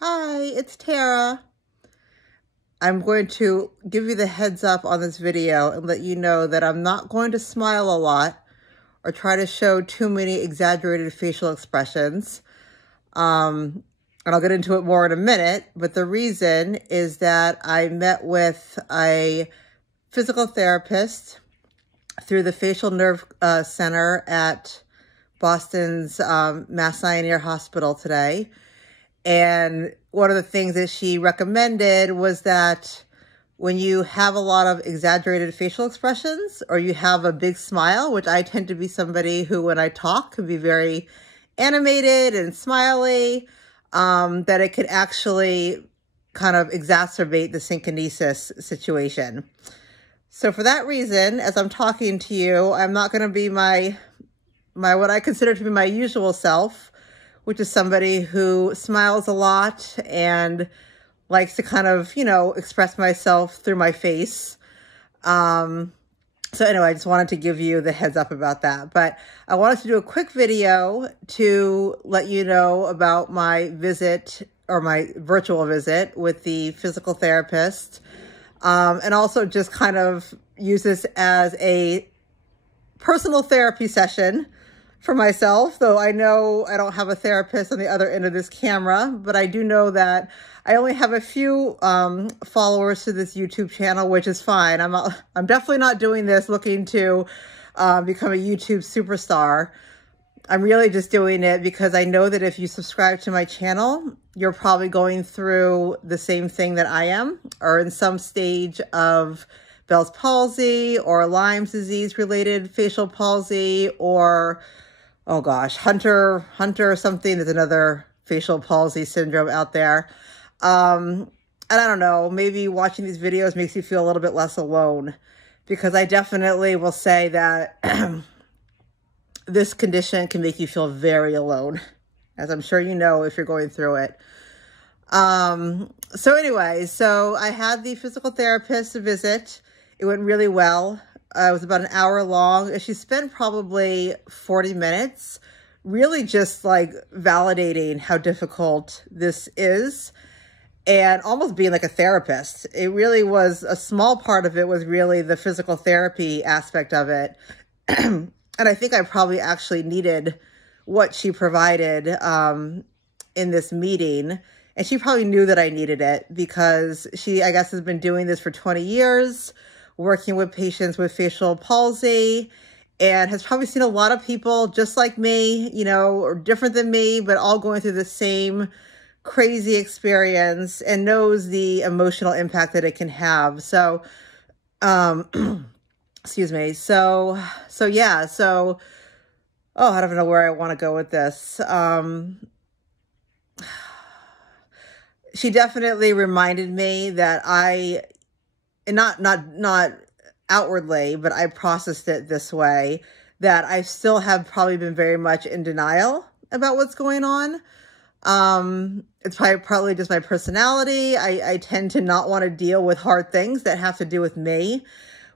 Hi, it's Tara. I'm going to give you the heads up on this video and let you know that I'm not going to smile a lot or try to show too many exaggerated facial expressions. And I'll get into it more in a minute, but the reason is that I met with a physical therapist through the Facial Nerve Center at Boston's Mass Sinai Hospital today. And one of the things that she recommended was that when you have a lot of exaggerated facial expressions or you have a big smile, which I tend to be somebody who, when I talk, can be very animated and smiley, that it could actually kind of exacerbate the synkinesis situation. So for that reason, as I'm talking to you, I'm not going to be my what I consider to be my usual self, which is somebody who smiles a lot and likes to kind of, express myself through my face. So anyway, I just wanted to give you the heads up about that. But I wanted to do a quick video to let you know about my visit, or my virtual visit, with the physical therapist. And also just kind of use this as a personal therapy session for myself, though I know I don't have a therapist on the other end of this camera, but I do know that I only have a few followers to this YouTube channel, which is fine. I'm definitely not doing this looking to become a YouTube superstar. I'm really just doing it because I know that if you subscribe to my channel, you're probably going through the same thing that I am, or in some stage of Bell's palsy or Lyme's disease related facial palsy, or oh gosh, Hunter or something. There's another facial palsy syndrome out there. And I don't know, maybe watching these videos makes you feel a little bit less alone, because I definitely will say that this condition can make you feel very alone, as I'm sure you know if you're going through it. So anyway, so I had the physical therapist visit. It went really well. It was about an hour long. She spent probably 40 minutes really just like validating how difficult this is and almost being like a therapist. It really was, a small part of it was really the physical therapy aspect of it. And I think I probably actually needed what she provided in this meeting. And she probably knew that I needed it because she, I guess, has been doing this for 20 years. Working with patients with facial palsy, and has probably seen a lot of people just like me, or different than me, but all going through the same crazy experience, and knows the emotional impact that it can have. So, excuse me. So yeah. So, oh, I don't know where I want to go with this. She definitely reminded me that and not outwardly, but I processed it this way, that I still have probably been very much in denial about what's going on. It's probably just my personality. I tend to not want to deal with hard things that have to do with me.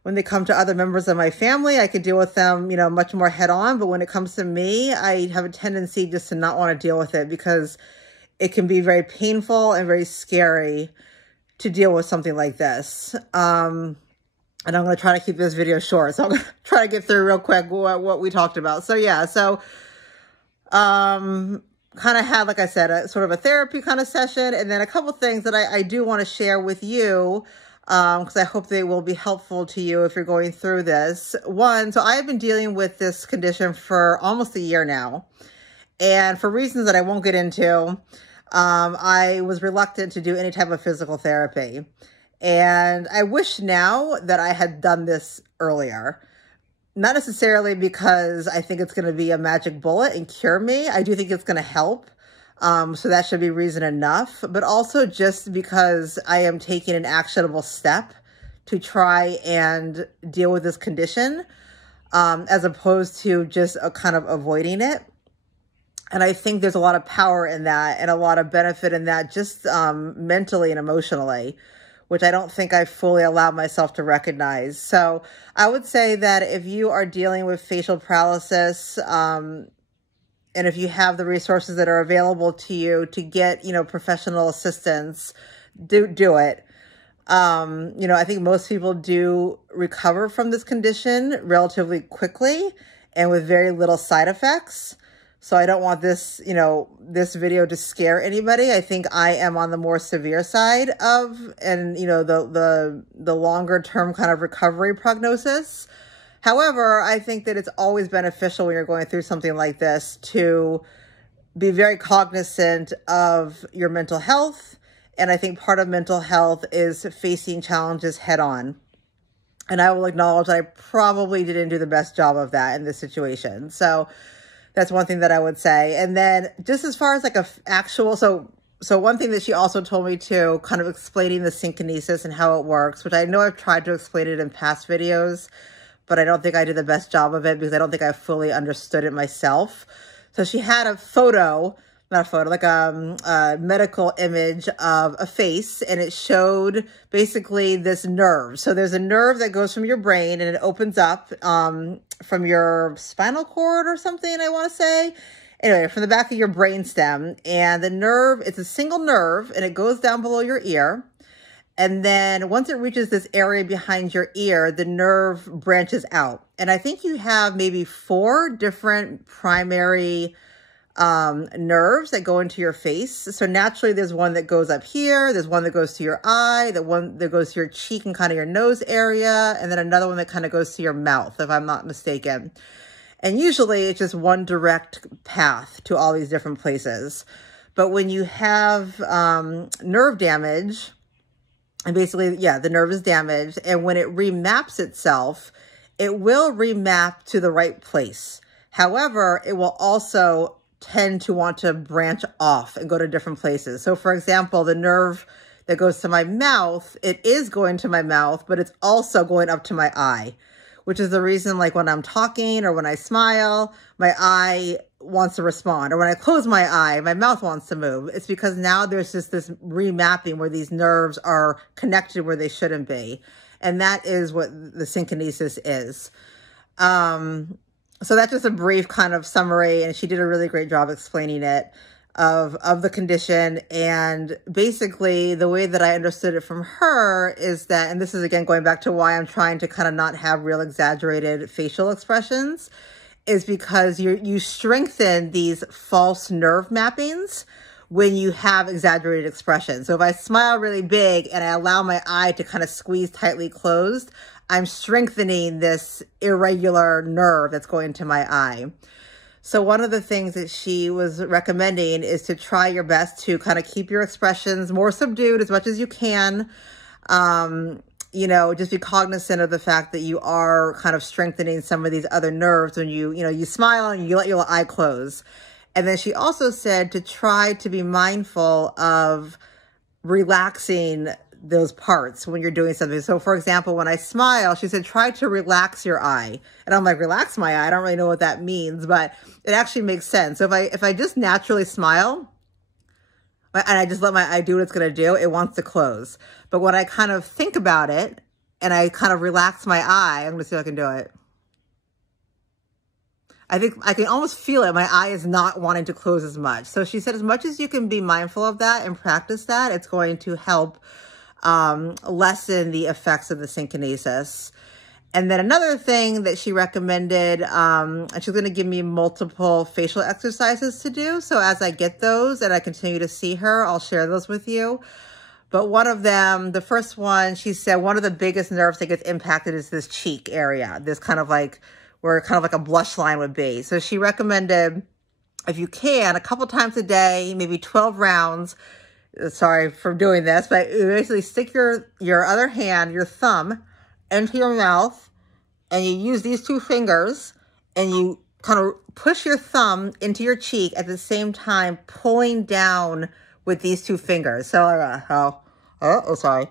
When they come to other members of my family, I could deal with them, much more head on. But when it comes to me, I have a tendency just to not want to deal with it because it can be very painful and very scary to deal with something like this. And I'm going to try to keep this video short. So I'm going to try to get through real quick what we talked about. So yeah, so kind of had, like I said, a sort of a therapy kind of session, and then a couple things that I do want to share with you, because I hope they will be helpful to you if you're going through this. One, so I've been dealing with this condition for almost a year now, and for reasons that I won't get into, I was reluctant to do any type of physical therapy. And I wish now that I had done this earlier. Not necessarily because I think it's going to be a magic bullet and cure me. I do think it's going to help. So that should be reason enough. But also just because I am taking an actionable step to try and deal with this condition, as opposed to just kind of avoiding it. And I think there's a lot of power in that and a lot of benefit in that, just mentally and emotionally, which I don't think I fully allowed myself to recognize. So I would say that if you are dealing with facial paralysis, And if you have the resources that are available to you to get, professional assistance, do it. I think most people do recover from this condition relatively quickly and with very little side effects. So I don't want this, this video to scare anybody. I think I am on the more severe side of, and, the longer term kind of recovery prognosis. However, I think that it's always beneficial when you're going through something like this to be very cognizant of your mental health. And I think part of mental health is facing challenges head on. And I will acknowledge that I probably didn't do the best job of that in this situation. So that's one thing that I would say. And then just as far as like so one thing that she also told me to kind of explaining the synkinesis and how it works, which I know I've tried to explain it in past videos, but I don't think I did the best job of it because I don't think I fully understood it myself. So she had a photo, not a photo, like a medical image of a face, and it showed basically this nerve. So there's a nerve that goes from your brain and it opens up from your spinal cord or something, I want to say. Anyway, from the back of your brainstem. And the nerve, it's a single nerve, and it goes down below your ear. And then once it reaches this area behind your ear, the nerve branches out. And I think you have maybe 4 different primary nerves that go into your face. So naturally there's one that goes up here, there's one that goes to your eye, the one that goes to your cheek and kind of your nose area, and then another one that kind of goes to your mouth, if I'm not mistaken. And usually it's just one direct path to all these different places. But when you have nerve damage, and basically, yeah, the nerve is damaged, and when it remaps itself, it will remap to the right place. However, it will also tend to want to branch off and go to different places. So for example, the nerve that goes to my mouth, it is going to my mouth, but it's also going up to my eye, which is the reason, like when I'm talking or when I smile, my eye wants to respond, or when I close my eye, my mouth wants to move. It's because now there's just this remapping where these nerves are connected where they shouldn't be. And that is what the synkinesis is. So that's just a brief kind of summary, and she did a really great job explaining it of the condition. And basically the way that I understood it from her is that, and this is again going back to why I'm trying to kind of not have real exaggerated facial expressions, is because you strengthen these false nerve mappings when you have exaggerated expression. So if I smile really big and I allow my eye to kind of squeeze tightly closed, I'm strengthening this irregular nerve that's going to my eye. So one of the things that she was recommending is to try your best to kind of keep your expressions more subdued as much as you can. Just be cognizant of the fact that you are kind of strengthening some of these other nerves when you smile and you let your eye close. And then she also said to try to be mindful of relaxing those parts when you're doing something. So for example, when I smile, she said, try to relax your eye. And I'm like, relax my eye? I don't really know what that means, but it actually makes sense. So if I just naturally smile, and I just let my eye do what it's going to do, it wants to close. But when I kind of think about it and I kind of relax my eye, I'm going to see if I can do it. I think I can almost feel it. My eye is not wanting to close as much. So she said, as much as you can be mindful of that and practice that, it's going to help lessen the effects of the synkinesis. And then another thing that she recommended, and she's going to give me multiple facial exercises to do. So as I get those and I continue to see her, I'll share those with you. But one of them, the first one, she said one of the biggest nerves that gets impacted is this cheek area. This kind of like, where kind of like a blush line would be. So she recommended, if you can, a couple times a day, maybe 12 rounds. Sorry for doing this, but you basically stick your other hand, your thumb, into your mouth, and you use these 2 fingers, and you kind of push your thumb into your cheek at the same time, pulling down with these 2 fingers. So, sorry.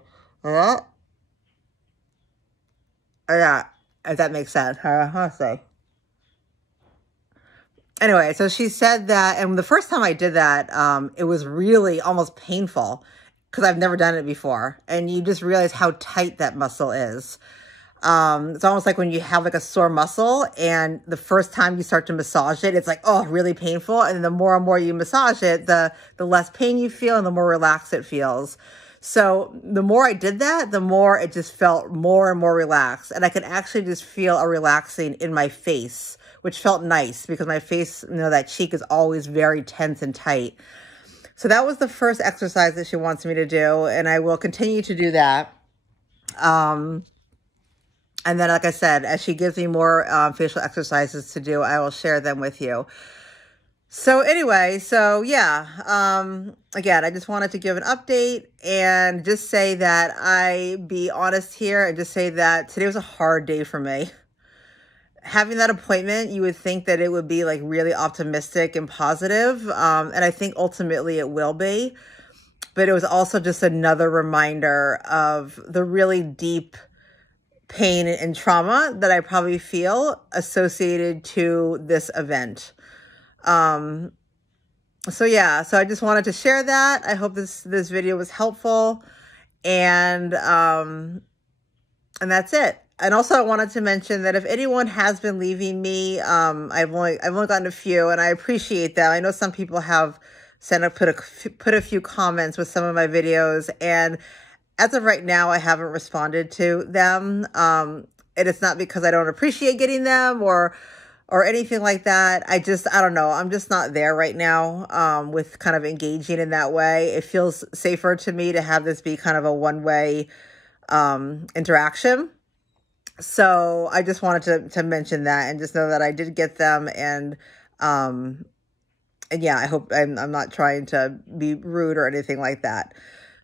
Yeah, if that makes sense. Anyway, so she said that, and the first time I did that, it was really almost painful because I've never done it before. And you just realize how tight that muscle is. It's almost like when you have like a sore muscle and the first time you start to massage it, it's like, oh, really painful. And then the more and more you massage it, the less pain you feel and the more relaxed it feels. So the more I did that, the more it just felt more and more relaxed. And I could actually just feel a relaxing in my face, which felt nice because my face, that cheek is always very tense and tight. So that was the first exercise that she wants me to do. And I will continue to do that. And then, like I said, as she gives me more facial exercises to do, I will share them with you. So anyway, again, I just wanted to give an update and just say that I be honest here and just say that today was a hard day for me. Having that appointment, you would think that it would be like really optimistic and positive. And I think ultimately it will be. But it was also just another reminder of the really deep pain and trauma that I probably feel associated to this event. So I just wanted to share that. I hope this video was helpful, and that's it. And also I wanted to mention that if anyone has been leaving me, I've only gotten a few, and I appreciate that. I know some people have put a few comments with some of my videos, and as of right now, I haven't responded to them. And it's not because I don't appreciate getting them or anything like that. I don't know. I'm just not there right now with kind of engaging in that way. It feels safer to me to have this be kind of a one-way interaction. So I just wanted to mention that and just know that I did get them. And yeah, I hope I'm not trying to be rude or anything like that.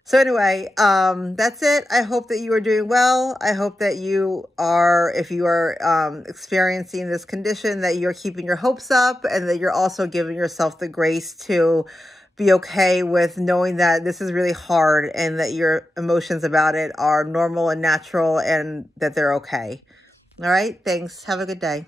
So anyway, that's it. I hope that you are doing well. I hope that if you are experiencing this condition, that you're keeping your hopes up and that you're also giving yourself the grace to be okay with knowing that this is really hard and that your emotions about it are normal and natural and that they're okay. All right. Thanks. Have a good day.